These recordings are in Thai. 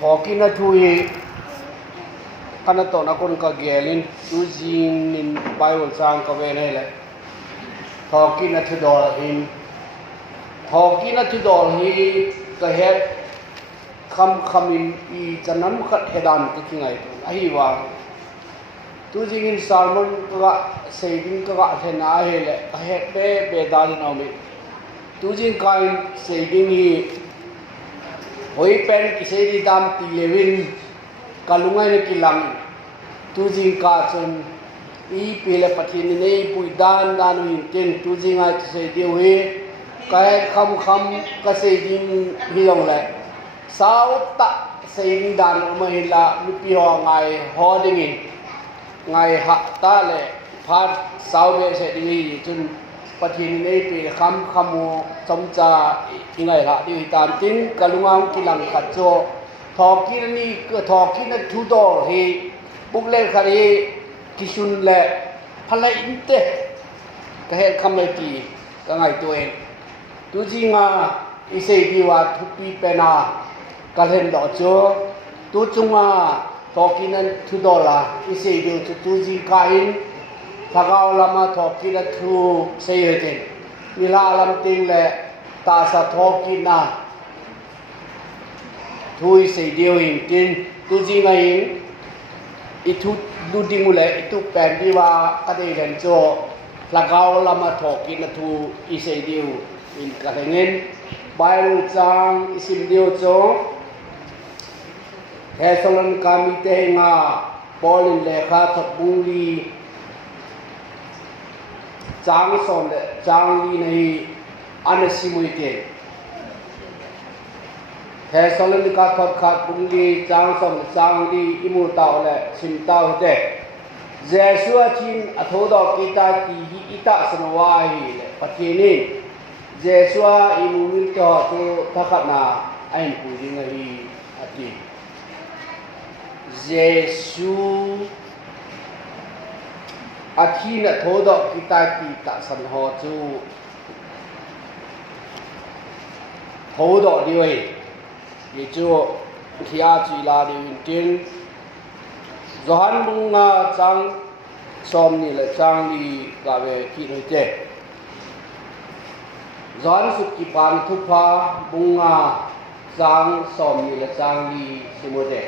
Hoki na thui kana to na kon ka gelin tu jing nin Bible sang ka ve nei le Hoki na thu dol hin Hoki na thu dol hi ka het kham in I chanam khat hedan ka kingai a hi wa tu jing in salmon ka saving ka thena he le ka het be dal no mi tu jing kai saving hi hoi pen kisai di dam ti lewin kalungai ne kilang tu jing ka chun I pile pathin nei pui dan dan win ten tu jing ai kisai di we kai kham ka sei ding hi long lai sao ta sei ding dan ma hi la mi pi ho ngai ho ding in ngai ha ta le phat sao be se ding chun pathin nei pi kham mu chom cha ingai ha di tan tin kalungang kilang khat cho thoki ni ke thoki na thu do hi buk le khari kisun le phalai inte ka he kham le ti ka ngai to en tu ji nga I sei di wa thu pi pena kalhen do cho tu chunga thoki na thu do la I sei di tu ji ka in thagao lama thoki na thu sei he ten nila lam ting le ta sa thoki na thui sei dio in tin tu ji nga in I thu du ding le I tu pen di wa ka dei len cho thagao lama thoki na thu I sei dio in ka hengen Bible chang isim dio cho Thessalon kamite nga Paul in lekha thapung li chang son le chang li nei anasimuite Thessalon ka thot khat bung li chang son chang li imu taw le sim taw te Jesua thin athodo kita ti hi ita sanwa hi le patini Jesua imu min to tu thakhatna ain pu ding hi ati Jesu athina thodo kita ti ta san ho chu thodo dioi ye chu khia chi la di tin Johan bunga chang som ni le chang li ka ve ki noi te Johan suk ki pan thu pha bunga chang som ni le chang li simode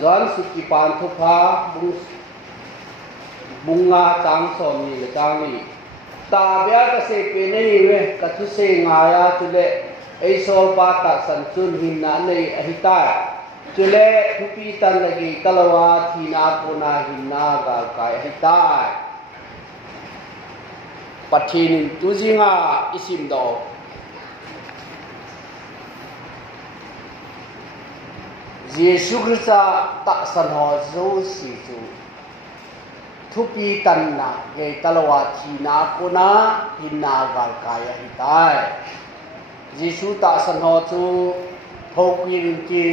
Johan suk ki pan thu pha bunga chang som ni le chang li ta bia ka se pe nei we ka thu se nga ya tu le ei sol pa ta san chun hin na nei a hi ta chule thupi tan lagi talawa thina kona hinna ga kai hi ta pathin tu jinga isim do Jesu Christa ta san ho zo si chu thupi tan na ge talawa thina kona hinna ga kai hi ta Jesu ta san ho chu thokwi rin ki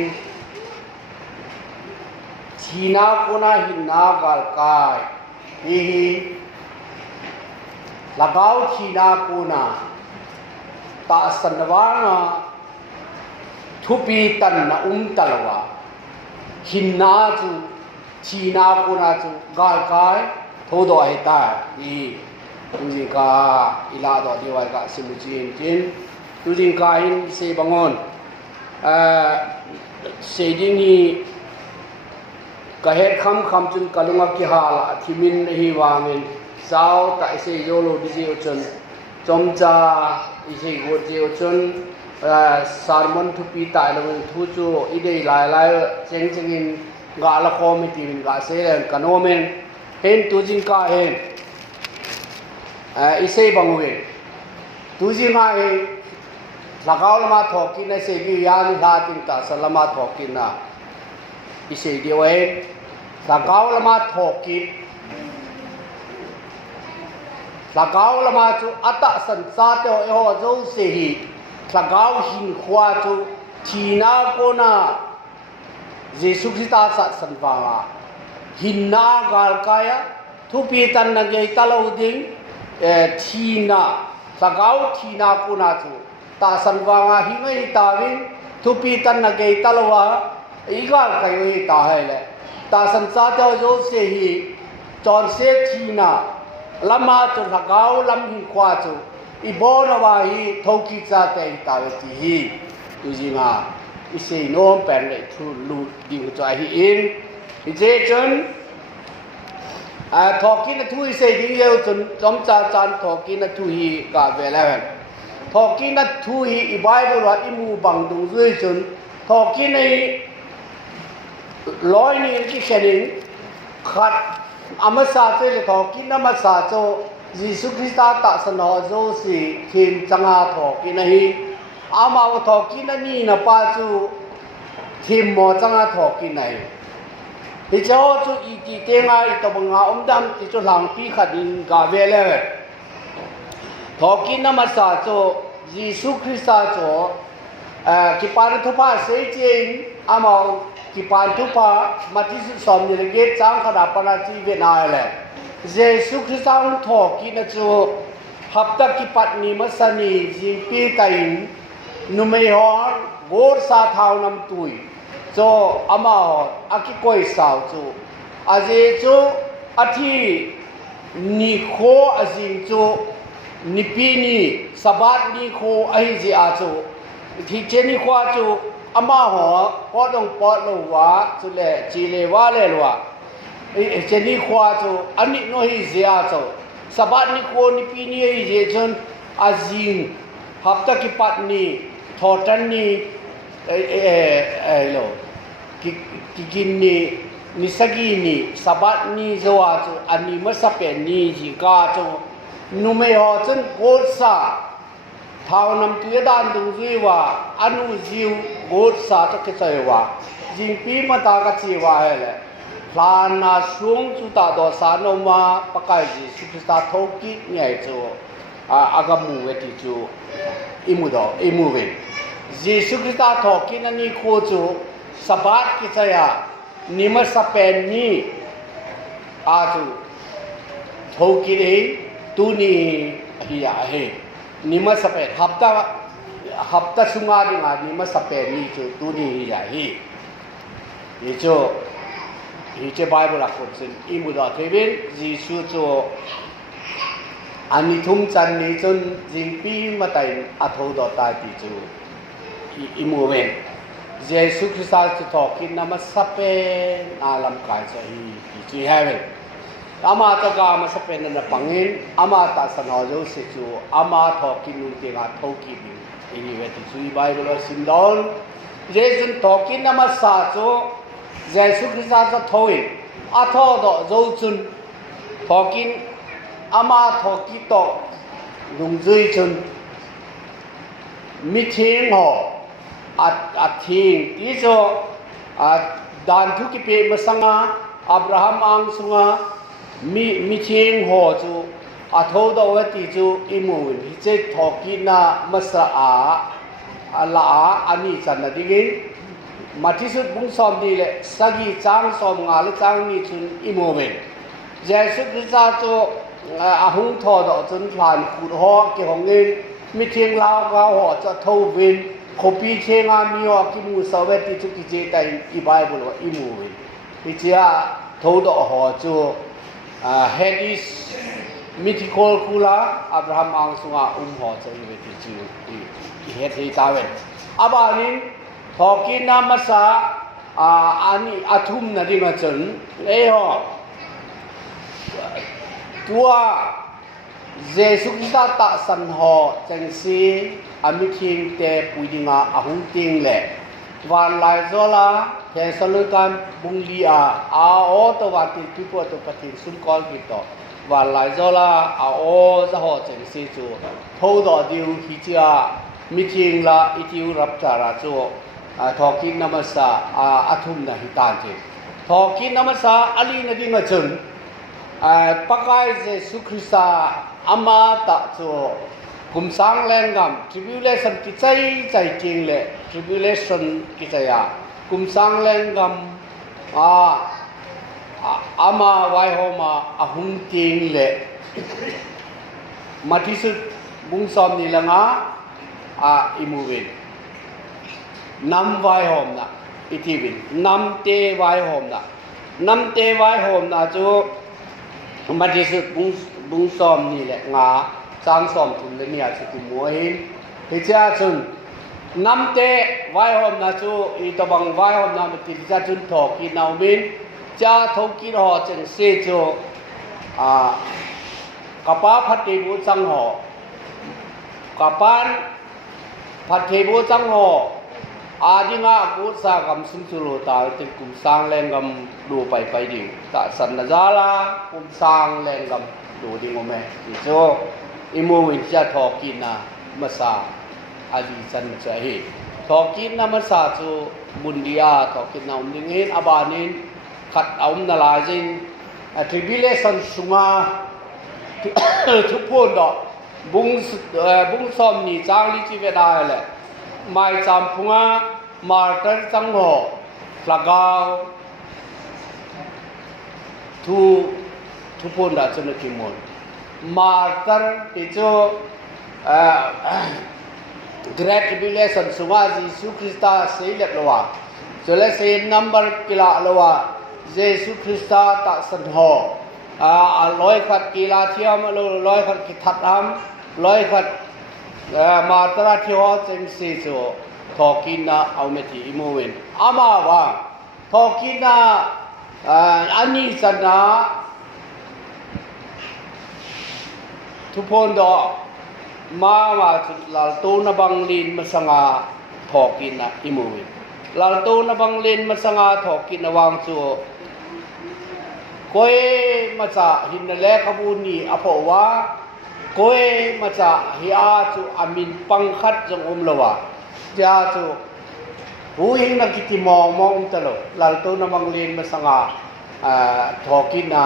China kona hinna gal kai hi lagao China kona ta sanwa nga thupi tan na talwa hinna chu China kona chu gal kai thodo ai ta hi tujin ka ila do diwai ka simuchin kin tujin ka in se bangon se ding hi ka het kham chun kalunga ki hala thimin hi wangin sao tại se yolo di je chun chomcha I se go je chun sarmon thu pi tai lo thu chu I dei lai cheng in ga la khom ti ga se kanomen hen tu jin ka hen I se bangwe tu jin ma he lagaw ma thoki na se gi ya ni ha tin ta salama thoki na I se di we lagaw lama thoki lagaw lama chu ata san sa te ho zo se hi lagaw hin khwa chu thina kona Jesu Christa sa san wa hinna gal kaya thu pi tan na ge talo ding thina lagaw thina kona chu ta san wa hi ngai ta win ทุปีตันนักเกตลวะอีกาลกัยตาให้แหละตาสันซาเจ้าโจเสียฮีจอนเสียทีน่ะลำมาจนหักเอาลำหิควาจูอีโบนาวาฮีทงกิจาเกตาเวทีฮีดูจิงาอิเซโนมเป็นเลยทุลูดิวใจฮีอินอิเจจนทอกินทุยเสดิเยวจนจอมจ่าจานทอกินทุยกาเวลาเวนทอกินทุยอีบายบุระอิมูบังดุงด้วยจนทอกินในร้อยนี่ที่เชนิงขัดอามาซาเจเลยทอกินอามาซาโจยิสุคริสต์ตัสนอโจสิทีมจังอาทอกินให้อามาทอกินนี่นะป้าจูทีมหมอจังอาทอกินให้ที่เจ้าจูอีกีเตงไอตัวบังอาดำที่เจ้าหลังปีขัดอินกาเวลเลยทอกินน้ำมาสาโจยิสุคริสต์โจกิปานทุพาเสียจริงอามากิปานทุพามาที่สุดสมนิเกตจังขนาดปนาจีเวนาเลยยิสุคริสต์ทอกินโจฮับตะกิปัตนิมัสนีจิงปีตัยนุเมฮอนโกรสาทาวน้ำตุยโจอามาอากิโกยสาวโจอาเจโจอาทินิโคอาจิงโจนิปีนีสบัดนิโคอาฮิเจอาโจที่เจนิโคอาโจอามาหอปอดงปอดโลวะจุเลจีเลวะเลลวะเจนิโคอาโจอันนี้โนฮิเจอาโจสบัดนิโคนิปีนีอาฮิเจจนอาจิงฮับตะกิปัตนีทอตันนีโลกินนี่นิสกีนี่สบัดนี่โจอาจูอันนี้มันสเปนนี่จิกาจูนุเมฮอจนโกดซาท้าวนำตัวดานตรงจีว่าอนุจิวโกดซาจะเกิดอะไรวะจิงปีมาตากจีว่าเหรอพลานาช่วงจุดตาดอสานอมาปะกายจีสุขสตาทอกิเนี่ยจูอากามูเวติจูอิมูดออิมูเวจีสุขสตาทอกินั่นนี่โคจูสบัดกิจยานิมสเปนนี่อาจูทอกิเลยตูนี่ฮิยาเฮนิมสเปนฮับตาสุงาดิงานิมสเปนนี่จูตูนี่ฮิยาเฮนี่จูนี่เจ้าไบเบิลอ่านสิอิมุดาเทวินยิสุจูอันนี้ทุ่มจันนี่จนจิงปีมาแต่อัฐดอตาติจูอิมูเวนเจสุคริสต์จะทอกินน้ำมันสเปนอาลัมกายจะฮีจีเฮเวนอามาตกามาสเปนนั่นปังอินอามาตาสนอโจสิจูอามาทอกินนุ่งเตงาทอกิบิอินี่เวติจูไบเบิลสิมดอนเจสันทอกินน้ำมันสาจูเจสุคริสต์จะทออินอาทอดอโจจุนทอกินอามาทอกิโตลุงจุยจุนมิทิงหออาทิงที่โจดานทุกิเปมาสังอาอับราฮัมอังสุงามิทิงหอจูอาทอดอเวติจูอิมูนฮิเจทอกินามาสอาลาอันนี้จันนดิกินมาที่สุดบุ้งสอมดีเลยสักีจางสอมงาลจางนี่จุนอิมูเวนเจสุคริสต์จูอาหุงทอดอจนผ่านขุดหอเกี่ยวกับเงินมิเทียงลาวกาหอจะทวินขบีเชงามีอกิมูสเวติจุกิเจตัยอีไบเบิลว่าอิมูเวนที่เจ้าทอดอหอจูเฮดิสมิทิโคลคูลาอับราฮัมอังสุงาหอจะอีเวติจูเฮดฮิตาเวนอาบานินทอกินามาซาอันนี้อาทุมนาดิมาจนหอตัวเจสุคริสต์ตัสันหอจังซีอามิคิงเตปุยดิงาอาหุงติงเล่วันไลโซลาเทสลุกันบุงลีอาโอตัววันที่ทุกคนตัวปฏิสุนกอลกิโตวันไลโซลาโอจะหอจังซีจูทอดอดิวฮิจิอามิคิงลาอิทิวรับจาราจูทอกินนามาซาอาทุมนาฮิตานเจทอกินนามาซาอลีนาดิงาจุนปะกายเจสุคริสต์อามาตะโจกุมสังแรงกำ tribulation กิจใจจริงเลย tribulation กิจยากุมสังแรงกำอามาไว้หอมาอาหุงจริงเลยมาที่สุดบุ้งซ้อมนี่ละงะอิมูเวน น้ำไว้หอมนะอิทีวินน้ำเตไว้หอมนะน้ำเตไว้หอมนะจูมันที่สุดบุ้งซ้อมนี่แหละงาสร้างซ้อมถึงเลยเนี่ยสุดมัวหินที่จะจุนน้ำเตไว้หอมนะจูอีตบังไว้หอมนะมันที่จะจุนถอกินเอาบินจะถอกินห่อจังเสียจูกระป๋าพัดเทบุสังห่อกระป๋าพัดเทบุสังห่ออาดิงาบุษากรรมสุนทรตาติกุมสร้างแรงกรรมดูไปดิตาสันนจาลากุมสร้างแรงกรรมดูดิงอแม่ที่โจอิมูวินจะทอกินนะมาซาอาลีสันจะเหทอกินนะมาซาจูบุญเดียทอกินนะอุ้มดิงเห็นอบานินขัดอุ้มนาลาจินทริบิเลสันสุมาทุกพูนดอกบุ้งซ้อมนี่จางลิจิเวดาแหละไม่จำพุงะมาร์เตอร์จังหัวหลักเอาทุกพูนดาจนกิมอนมาร์เตอร์ที่จูเกรทบิเลสันสุมาจิสุคริสตาเสียเล็บละวะจนเลยเสียนัมเบอร์กิลาละวะเจสุคริสตาตักสันหัวร้อยขัดกีฬาเที่ยวมาร้อยขัดกิทัดน้ำร้อยขัดมาตราเที่ยวเจมซีโจทอกินนะเอาเมติอิโมเวนอามาว่าทอกินนะอันนี้สันนะทุกคนดอกมาลาตูนบังลินมาสังอาทอกินนะอิโมเวนลาตูนบังลินมาสังอาทอกินนะวางโจkoi maca hinale kabuni apowa koi maca hiya chu amin pangkhat jong umlawa ja chu hu hing na kiti mong talo lalto na manglin masanga thokina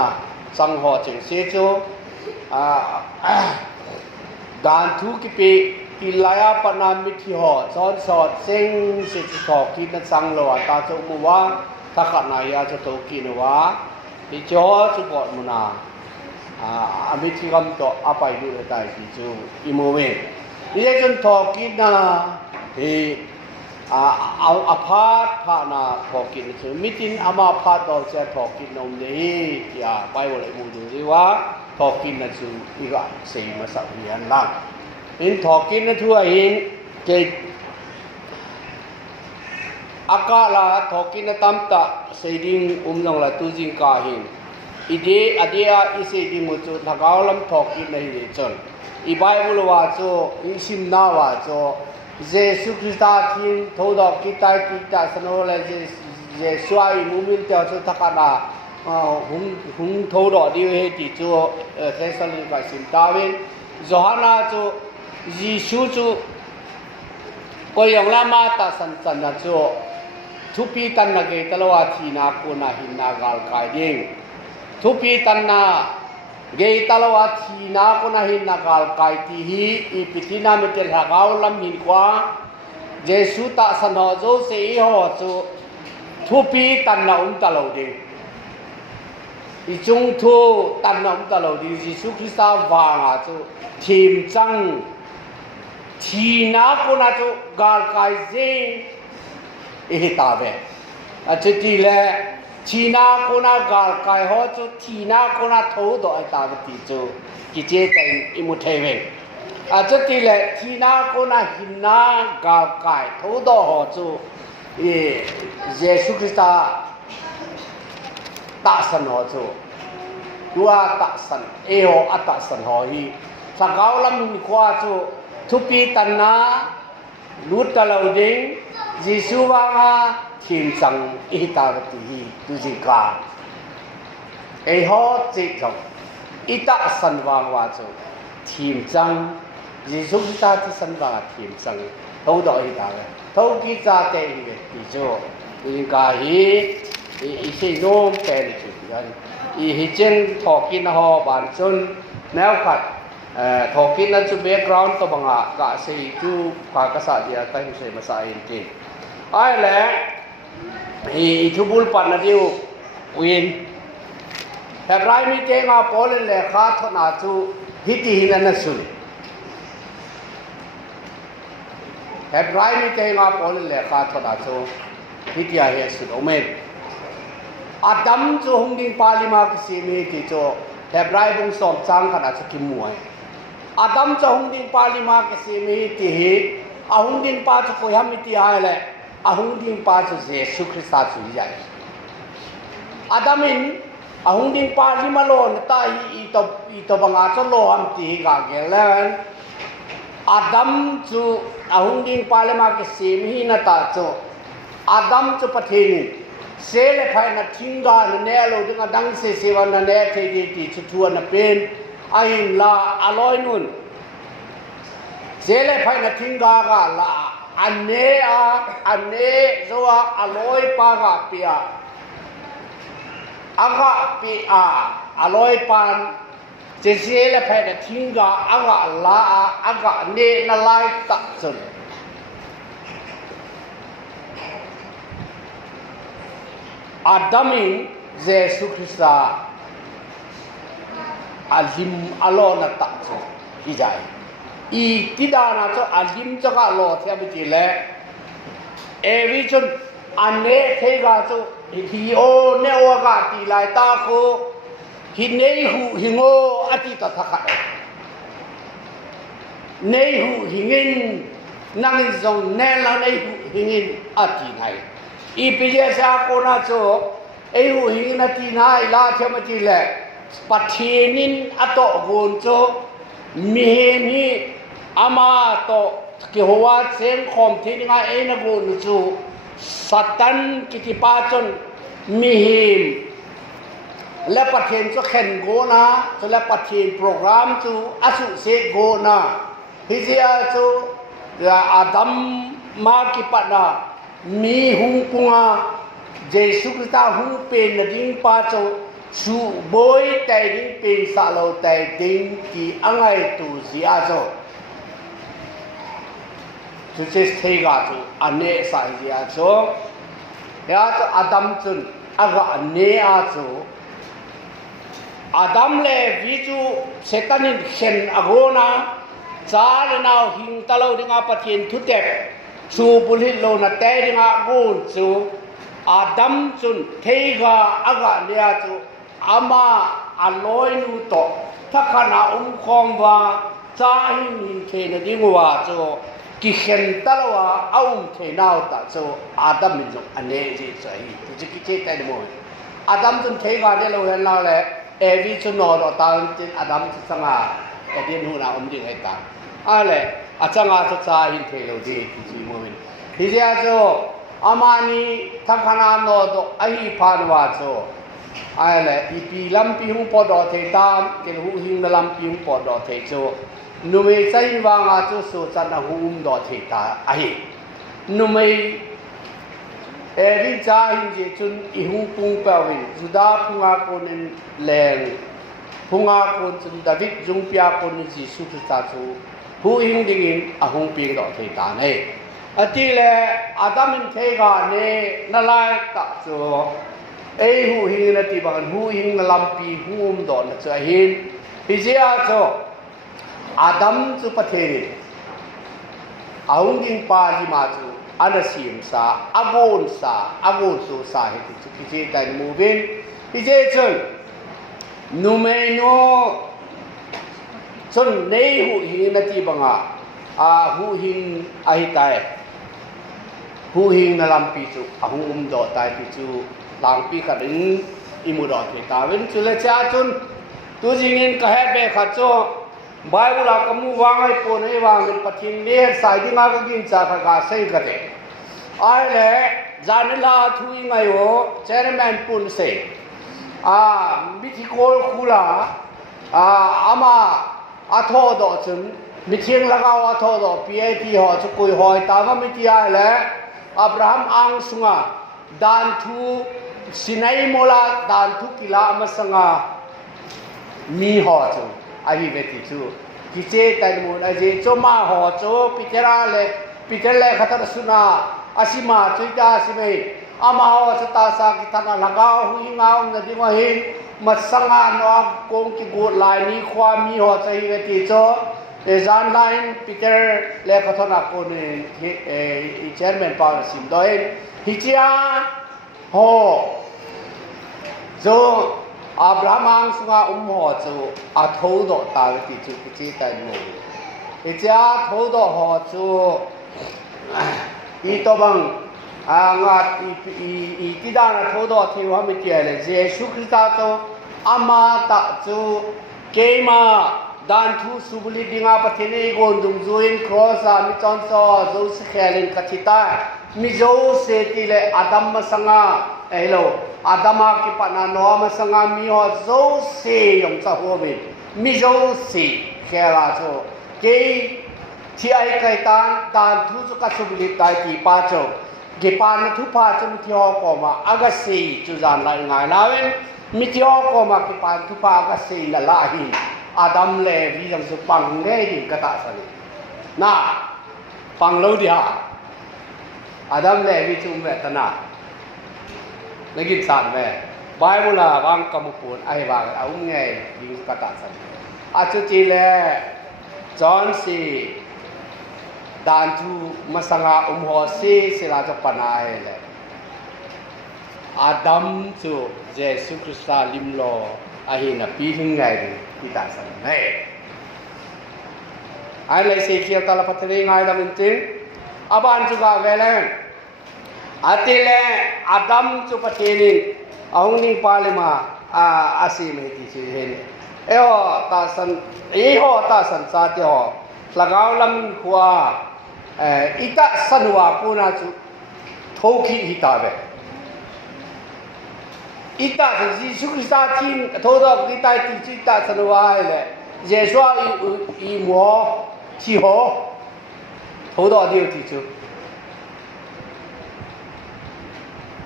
sangho cheng se chu dan thu ki pe ilaya panamit hi ho chon sot sing se thokin na sanglawa ta chu muwa thakana ya chu thokinwaที่จอสุกอดมุนาอเมริกันต่ออาไปดูได้ที่จูอิโมเวนี่จนทอกินนะที่เอาอพาร์ตพานาทอกินคือมิตินอามาพาร์ตต่อจะทอกินนมนี้ที่ไปวันเลยมูดูดีว่าทอกินนั่นคืออีกสิ่งมาสักเรียนละอินทอกินนั่นทั่วอินเจอากาลาทอกินตั้มตาเสดิงนองละตุจิงกาหินอีเดีอเดียอีเสดิงมุจุทักเอาลำทอกินในเรื่องจนอีไบเบิลว่าโจอีสิมนาว่าโจเยซูคริสต์ทินทอดอกกิตายกิตาสโนเลเยซูไอมุมิลเตอโจทักนาหุงทอดอกดีเฮติโจเทสลิกาสิมตาวินโจฮานาโจเยซูโจก็ยังละมาตาสันนะโจทุพีตันนักเกตลวาทีนาคูนาหินนากาลกายดิงทุพีตันนาเกตลวาทีนาคูนาหินนากาลกายทีฮีอีพิธีนามิเตลฮากาวลัมหินกว่าเจสุตาสันหอโจเสียหอโจทุพีตันนาตลอดิงอีจงทุตันนาตลอดิงเยซูคริสต์วางอาโจทีมจังทีนาคูนาโจกาลกายเจเอตาเวอาจจะทีแลทีนาคนน่ากาลกายหัวจูทีนาคนน่าทูดอกไอตาเวติจูกิเจตันอิมุเทเวอาจจะทีแลทีนาคนน่าหินนากาลกายทูดอกหัวจูเยซูคริสต์ตาสันหัวจูดัวตาสันหัวอัตตาสันหัวฮีสังเกตแล้วมีความจูทุปีตันนาลุตตะลาวดิงยิสุวางาทีมจังอิตาวติฮีตุจิกาฮอจิจงอิตาสันวางวาจูทีมจังยิสุกิตาที่สันวางทีมจังทูดอกอิตาเวทูกิจาเตอิเวติโจตุจิกาฮีอิเซโนมเปริจิกันอิฮิเจนทอกินหอบานจนแนวขัดทอกินนั้นจุดแบ็กกราวด์ตัวบังอาก็เสียจูภาคศาสตร์ยาตั้งเสมาสายจริงไอ้แหละอีทุบุลปันนั่นดิววินแต่ไรมีเจงอาโปเลนเลขาทนาจูฮิติหินันสุน แถบไรนี่เจงาปอลเล่ขาทอดาโซที่ที่อาเฮสุดโอเมนอาดัมจูหงดิงปาลิมากิสิมีที่โจแถบไรบงสอบจังขนาดสกิมมวยอาดัมจูหงดิงปาลิมากิสิมีที่ฮีอาหงดิงปาจูโคยามิที่อาเล่อาหงดิงปาจูเยซูคริสต์สุริยะอาดัมินอาหงดิงปาลิมาโลนตาอีตบังอาจโลอัมตีกาเกลันอาดัมจูอาหงดิงปาลิมากิสิมีนัตตาจูอาดัมจูปะเทนิเซเลไพนัทิงกาเนโลดึงดังเสวันเนเทดีติชุทัวนเป็นไอมลาอลอยนุนเซเลไพนัทิงกากาลาอันเนโซอาอลอยปากาเปียอากาปีอาอลอยปานเซเลไพนัทิงกาอากาลาอากาเนนลายตักซุนอาดัมินเยซูคริสต์อาลิมอัลลอฮ์นัตตักโซอีใจอีติดานาโซอาลิมจักอัลลอฮ์เทียบจิเลเอวิจุนอันเนเทกาโซฮิโอเนวกาติไลตาโคฮิเนหูฮิโงอติตทักะเนหูฮิงินนังซงเนลาเนหูฮิงินอติไนอีพิเยสาโกนาโซเอหูหิงนาทีนายลาเทมจิเลปัทเทนินอโตโกนโซมีเฮนีอามาโตกิฮวาเซนคอมทีนิงาเอนโกนโซสัตันกิติปาจนมีเฮมและปัทเทนโซเข็นโกนาโซและปัทเทนโปรแกรมโซอาสุเซโกนาฮิเซียโซอาดัมมากิปันามีหุงปุงาเยซูคริสต์หุงเป็นดิ้งป้าโจสูบอยแต่ดิ้งเป็นสาโลแต่ดิ้งที่อังไงตูซีอาโจสุเชสเทกาโจอันเนสายซีอาโจยาโจอาดัมจุนอากาอันเนอาโจอาดัมเลวิจูเซตันินเข็นอโกนาจาเลนาวหิงตะเลาดิ้งอาปะเทียนทุเตปสูบุลิโลนาเตริงากูนสูอาดัมจุนเทกาอากาเนียจูอามาอลอยนูโตทักขณะคองว่าจาหินินเทนดิงว่าจูกิเข็นตะลวาเอาเทนาวตาจูอาดัมมิจุอันเนจิใส่ที่กิเจตัยมวยอาดัมจุนเทกาเดโลเห็นแล้วแหละเอวิจุนโนโรตานจินอาดัมจุสังอาเอเดียนหูนาดิงให้ตาอะไรอาจารย์อาจารย์หินเทโลดีที่มวยฮิเซียโซอามานีทักขณะโนโตอหิพานวาโซอะไรอีปีลัมปีหุงปอดอเทตามเกลหุหิงลัมปีหุงปอดอเทโซนุเมซัยวางอาโซโซจันหุมดอเทตาอหินุเมเอริจาหินเจจุนอิหุงปุงเปวินจุดาพุงอาโกนินแรงพุงอาโกนจุนดาวิดจุงปีอาโกนิจิสุตุตาโซหูหิงดิ่งอาหุงปีงดอเทตาเนอติเลอาดัมินเทกาเนนลายตักโซเอหูหิงนติบังหูหิงนลัมปีหูมดอนจะหินฮิเซียโซอาดัมจุปเทนิอาหุงดิงปาลิมาจูอันสิมซาอาโกนโซซาเฮติจุกิเจตันมูบินฮิเจจุนนูเมโนส่วนในหูหิงนติบังหูหิงอาฮิตายหูหิงนลัมปีจูอาหุงดอตายปีจูลางปีขัดอินอิมุดอเทตาเวนจุเลชาจุนตูจิงินกะเฮเบขัดโจไบเบิลกมูวางไอปนไอวางเป็นปฏิเนศสายที่มาก็กินจากกาเซงกันเองไอ้เล่จานลาทุยไงโอเชอร์แมนปุนเซมิทิโกลคูลาอามาอาโทดอจุนมิเทียงละกาวอาโทดอพีเอทีหอจุกุยหอยตากมิติไอ้เล่อับราฮัมอังสุงาดานทูสินัยโมลาดานทูกิลามาสังามีหอจูอาฮิเวติจูกิเจตันมูนอาเจโจมาหอจูปิเทเลขัตสุนาอาชิมาจุยตาสิเมอามาหอสตาสากิตานาละกาวหุยงาวนาดิมาหินมาสังาโนกงกิกูลายนี้ความมีหอใจเวติจู Zan line Peter le kathona ko ni chairman pa sim doi hichia ho zo Abraham sunga ho zo a tho do ta ti chu ti ta mo hichia tho do ho zo I to bang nga I ti da na tho do thi wa mi tie le Jesu Christa to ama ta chu ke ma dan thu subuli dinga pathine gondum join cross a mi chon so zo se khelin kathita mi zo se tile adam sanga hello adama ki pana no sanga mi ho zo se yong cha ho mi zo se khela cho ke thi ai kai tan dan thu chu ka subuli tai ti pa cho ge pan thu pa chu mi thio ko ma aga se chu jan lai ngai lawen mi thio ko ma ki pan thu pa aga se la la hi Adam le vi yang su pang le di kata sani na pang lo dia Adam le vi chung ve tana lagi san ve Bible la bang kamupun ai ba au nge di kata sani a chu chi le John si dan tu masanga ho si sila cho panai le Adam chu Jesus Christa lim lo ahina pi hing ngai kita san hai ai lai se kia tala patri ngai da mintin aban juga velen atile adam chu patini ahung ning palima asi me ti chi hen eo ta san ho ta san sa ti ho lagao lam khwa ita sanwa puna chu thoki hitabe ita Yesu Christa tin thoda kita ti ta sanwa le Yesu I mo chi ho thoda dio ti chu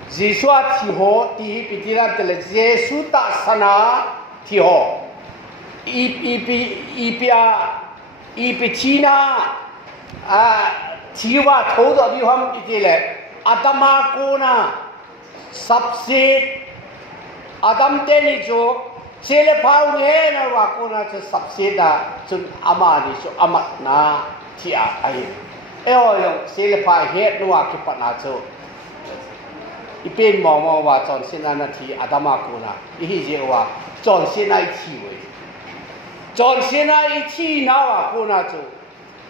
Yesu chi ho ti pitira tele Yesu ta sana ti ho I china chiwa thoda dio ham itile atama ko na सबसे Adam teni jo sele pau nge na wa ko na cho सबसे da chun ama ni so amat na ti a ai e o yo sele pa he no wa ki pa na cho I pen mo mo wa chon sina na ti adama ko na I hi je wa chon sina I ti we chon sina I ti na wa ko na cho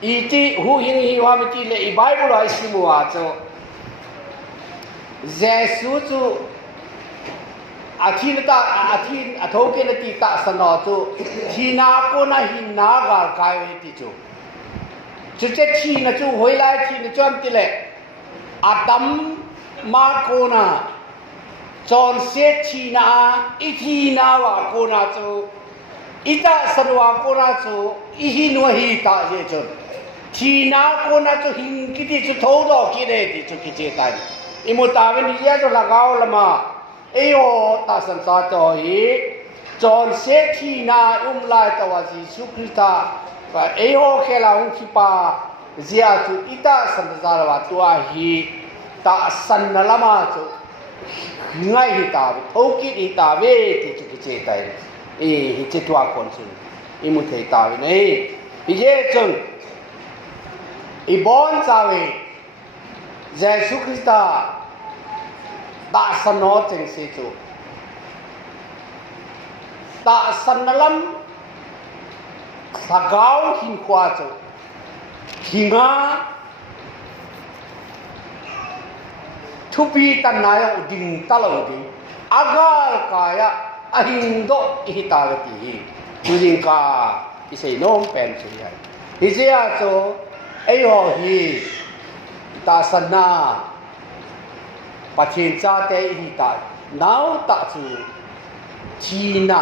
I ti hu yin hi wa mi ti le I Bible ai si mo wa cho Jesus chu Atin athoke na ti ta sano chu thina ko na hinna gar kai ti chu chuche thina chu hoilai thina chom ti le adam ma ko na chon se thina I thina wa ko na chu ita sanwa ko na chu I hi no hi ta je chu thina ko na chu hin ki ti chu tho do ki de ti chu ki che tai imutawe ni ya jo lagao lama Eyo ta san sa to hi John se thi na lai ta wa Jesu Christa wa eyo khela ung ki pa zia chu ita san za la wa tua hi ta san na lama chu ngai hi ta thoki hi ta ve ti chu ki che tai hi che tua kon chu I mu thei ta ve nei hi ye chung I bon cha ve Jesu Christa ta san no cheng se chu ta san lam sagao hin kwa chu hinga thupi tan na ya ding ta lo ding agal ka ya ahin do I ta ga ti chu jing ka I sei nom pen chu ya hi je ya chu ai ho hi ta san na Pathin cha te hi ta nau ta chu thina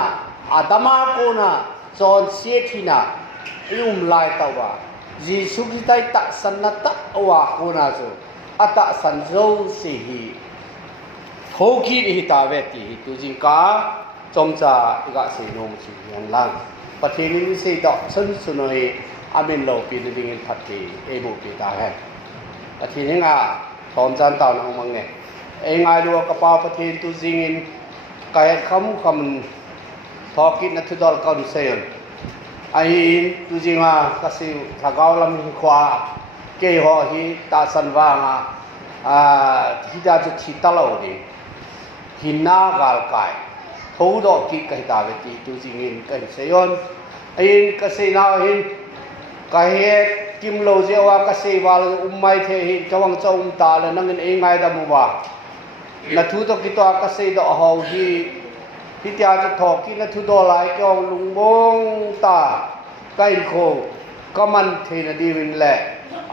adama ko na chon se thina lai ta wa Jesu ki tai ta san na ta wa ko na chu ata san zo se hi thoki hi ta ve ti tu jing ka chom cha ga se nom chi yang lang pathin ni se do sun sunoi amen lo pi ni ngin phat ti e bo pi ta hai pathin nga thom jan ta na mang ne ngai lu ka pa pathin tu jingin kai kham thokin na thudol kon seon ai tu jinga kasi thagau lam hi khwa ke ho hi ta san wa nga hi da chu thi ta lo ni hinna gal kai tho do ki kai ta ve ti tu jingin kai seyon ai kasi na hin ka he kim lo je wa kasi wal mai the hi chawang chawm ta le nang in ngai da mu wa na thu to ki to kasi do ho hiพี่เจ้าจะถอกกินนะทุดอลายจองลุงบงตาใกล้โคก็มันเทนดีวินแหละ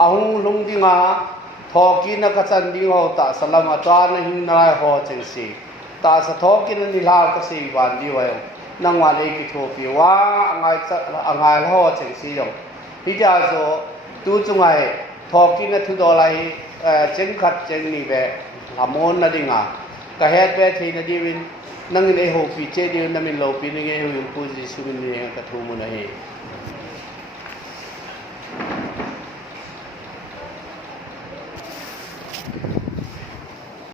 อาหุงลุงดิงาถอกกินนะกษัตริย์ดิงาตาสลามตานะหินนายหอจังสีตาสะถอกกินนิลาวก็สีวันดีไว้นังวันเอกโทปีว่าไงหอจังสียงพี่เจ้าจะดูจงไงถอกกินนะทุดอลายเจงขัดเจงนี่แบบอามอนนะดิงากระเฮ็ดแบบเทนดีวินนั่งในห้องพิจารณานั่งในโลกปีนึงเองอยู่พูดสุวินเนี่ยกระทุ่มมันเอง